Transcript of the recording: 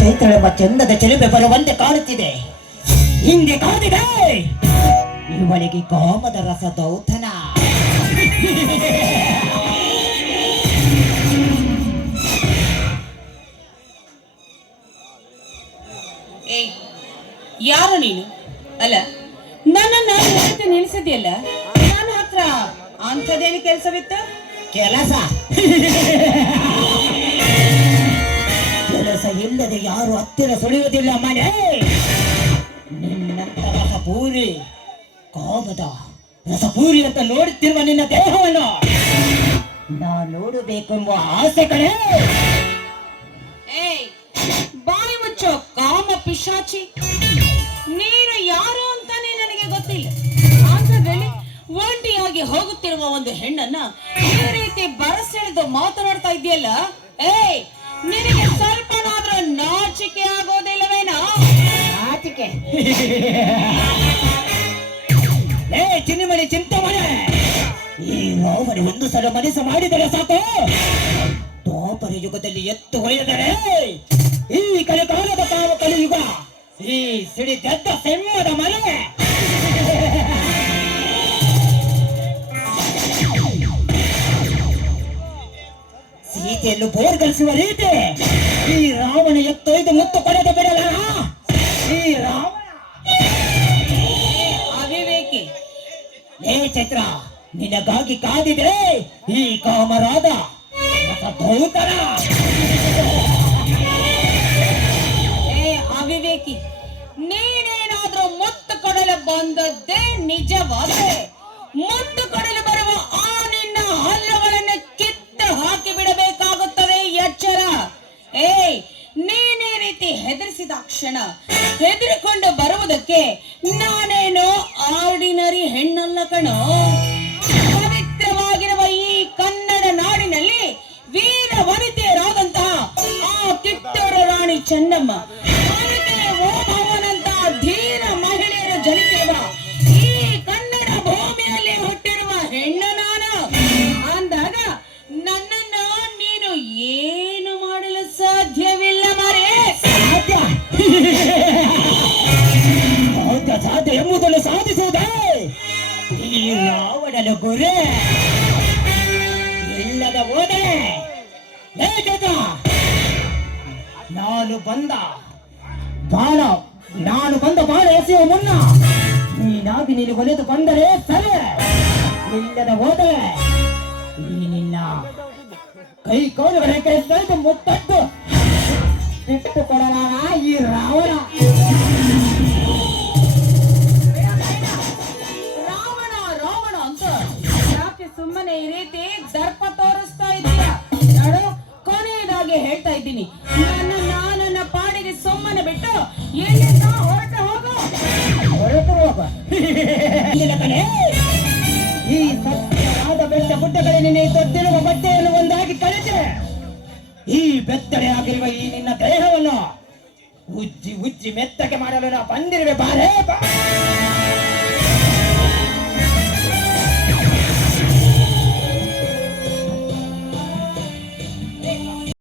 ಚೈತ್ರಳೆಂಬ ಚಂದದ ಚೆಲುವೆ ಬರುವಂತೆ ಕಾಣುತ್ತಿದೆ. ಹಿಂದೆ ಕಾದಿದೆ ಇವಳಿಗೆ ಕಾಮದ ರಸ ದೌತನ. ಏಯ್, ಯಾರು ನೀನು? ಅಲ್ಲ, ನನ್ನನ್ನು ನಿಲ್ಲಿಸಿದೆಯಲ್ಲ, ನನ್ನ ಹತ್ರ ಅಂಥದ್ದೇನು ಕೆಲಸವಿತ್ತು? ಕೆಲಸ ಕೆಲಸ ಇಲ್ಲದೆ ಯಾರು ಹತ್ತಿರ ಸುಳಿಯುವುದಿಲ್ಲ ಮನೆ. ನಿನ್ನಂತ ರಸಪೂರಿ ಕಾಮದ ರಸಪೂರಿ ಅಂತ ನೋಡುತ್ತಿರುವ ನಿನ್ನ ದೇಹವನ್ನು ನಾ ನೋಡಬೇಕೆಂಬ ಆಸೆ ಕಡೆ. ಏಯ್, ಬಾಯಿ ಮುಚ್ಚೋ ಕಾಮ ಪಿಶಾಚಿ. ನೀನು ಯಾರು ಅಂತಾನೆ ನನಗೆ ಗೊತ್ತಿಲ್ಲ. ಅಂಥದ್ರಲ್ಲಿ ಒಂಟಿಯಾಗಿ ಹೋಗುತ್ತಿರುವ ಒಂದು ಹೆಣ್ಣನ್ನ ಈ ರೀತಿ ಬರಸೆಳೆದು ಮಾತನಾಡ್ತಾ ಇದೆಯಲ್ಲ. ಏಯ್, ನಿನಗೆ ಸ್ವಲ್ಪನಾದ್ರೂ ನಾಚಿಕೆ ಆಗೋದಿಲ್ಲವೇನೋ? ನಾಚಿಕೆ? ಏ ಚಿನ್ನಿಮಣಿ ಚಿಂತಮಣೆ, ಈ ರಾವಣಿ ಒಂದು ಸಲ ಮನಸ್ಸು ಮಾಡಿದರೆ ಸಾಕು. ದ್ವಾಪರ ಯುಗದಲ್ಲಿ ಎತ್ತು ಹೊಯ್ದರೆ ಈ ಕಲಿಕಾಲದ ಕಾವ ಕಲಿಯುಗ, ಈ ಸಿಡಿದೆದ್ದ ಸಿಂಹದ ಮನೆ. ಸೀತೆಯನ್ನು ಬೋರ್ಗಲಿಸುವ ರೀತಿ ಈ ರಾವಣ ಎತ್ತೊಯ್ದು ಮುತ್ತು ಕೊಡದೆ ಬಿಡಲ್ಲ. ಈ ರಾವಣ ಅವಿವೇಕಿ. ಏ ಚೈತ್ರ, ನಿನಗಾಗಿ ಕಾದಿದೆ ಈ ಕಾಮರಾದ ಧೌತರ. ಏ ಅವಿವೇಕಿ, ನೀನೇನಾದ್ರೂ ಮುತ್ತು ಕೊಡಲು ಬಂದದ್ದೇ ನಿಜವಾದರೆ ಮುತ್ತು ಕೊಡಲು ಬರುವ ಆ ನಿನ್ನ ಹಲ್ಲುಗಳನ್ನು ಕಿತ್ತು ಹಾಕಿ ಬಿಡಬೇಕಾಗುತ್ತದೆ. ಎಚ್ಚರ. ಏಯ್, ನೀನೇ ರೀತಿ ಹೆದರಿಸಿದ ಕ್ಷಣ ಹೆದರಿಕೊಂಡು ಬರುವುದಕ್ಕೆ ನಾನೇನು ಆರ್ಡಿನರಿ ಹೆಣ್ಣಲ್ಲ ಕಣೋ. ಪವಿತ್ರವಾಗಿರುವ ಈ ಕನ್ನಡ ನಾಡಿನಲ್ಲಿ ವೀರ ವನಿತೆಯರಾದಂತಹ ಆ ಕಿತ್ತೂರು ರಾಣಿ ಚೆನ್ನಮ್ಮ, ಓಭವನಂತಹ ಧೀರ ಮಹಿಳೆಯರು ಜನಿಸಿರುವ ಈ ಕನ್ನಡ ಭೂಮಿಯಲ್ಲಿ ಹುಟ್ಟಿರುವ ಹೆಣ್ಣು ನಾನು ಅಂದಾಗ ನನ್ನನ್ನು ನೀನು ಏನು ಮಾಡಲು ಸಾಧ್ಯವಿಲ್ಲ ಮಾರೇ. ಸಾಧ್ಯ ಸಾಧ್ಯ ಎಂಬುದನ್ನು ಸಾಧಿಸುವುದೇ ಈ ರಾವಣನ ಗುರಿ. ಇಲ್ಲದ ಹೋದೆ ನಾನು ಬಂದ ಬಾಣ ಎಸೆಯುವ ಮುನ್ನ ನೀನಾಗಿ ನೀನು ಒಲೆದು ಬಂದರೆ ಸರಿ. ಇಲ್ಲದ ಹೋದೆ ಈ ನಿನ್ನ ಕೈ ಕೋಲುಗಳ ಕೈ ಮುತ್ತದ್ದು ಬಿಟ್ಟು ಕೊಡಲಾರ ಈ ರಾವಣ. ರಾವಣ ಅಂತ ಯಾಕೆ ಸುಮ್ಮನೆ ಈ ರೀತಿ ದರ್ಪ ತೋರಿಸ್ತಾ ಇದೀಯ? ನೋಡು, ಕೊನೆಯದಾಗಿ ಹೇಳ್ತಾ ಇದ್ದೀನಿ, ನನ್ನ ಪಾಡಿಗೆ ಸುಮ್ಮನೆ ಬಿಟ್ಟು ಎಲ್ಲಿಂದ ಹೊರಟು ಹೋಗು. ಇಲ್ಲ ಕಣೆ, ಈ ಸತ್ಯವಾದ ಬೆಟ್ಟ ಗುಡ್ಡಗಳಲ್ಲಿ ತೊಟ್ಟಿರುವ ಬಟ್ಟೆಯನ್ನು ಒಂದಾಗಿ ಕಳಿಸಿ ಈ ಬೆತ್ತಡೆ ಆಗಿರುವ ಈ ನಿನ್ನ ದೇಹವನ್ನು ಉಜ್ಜಿ ಮೆತ್ತಗೆ ಮಾಡಲು ನಾ ಬಂದಿರುವೆ. ಬಾರೇ ಬಾ.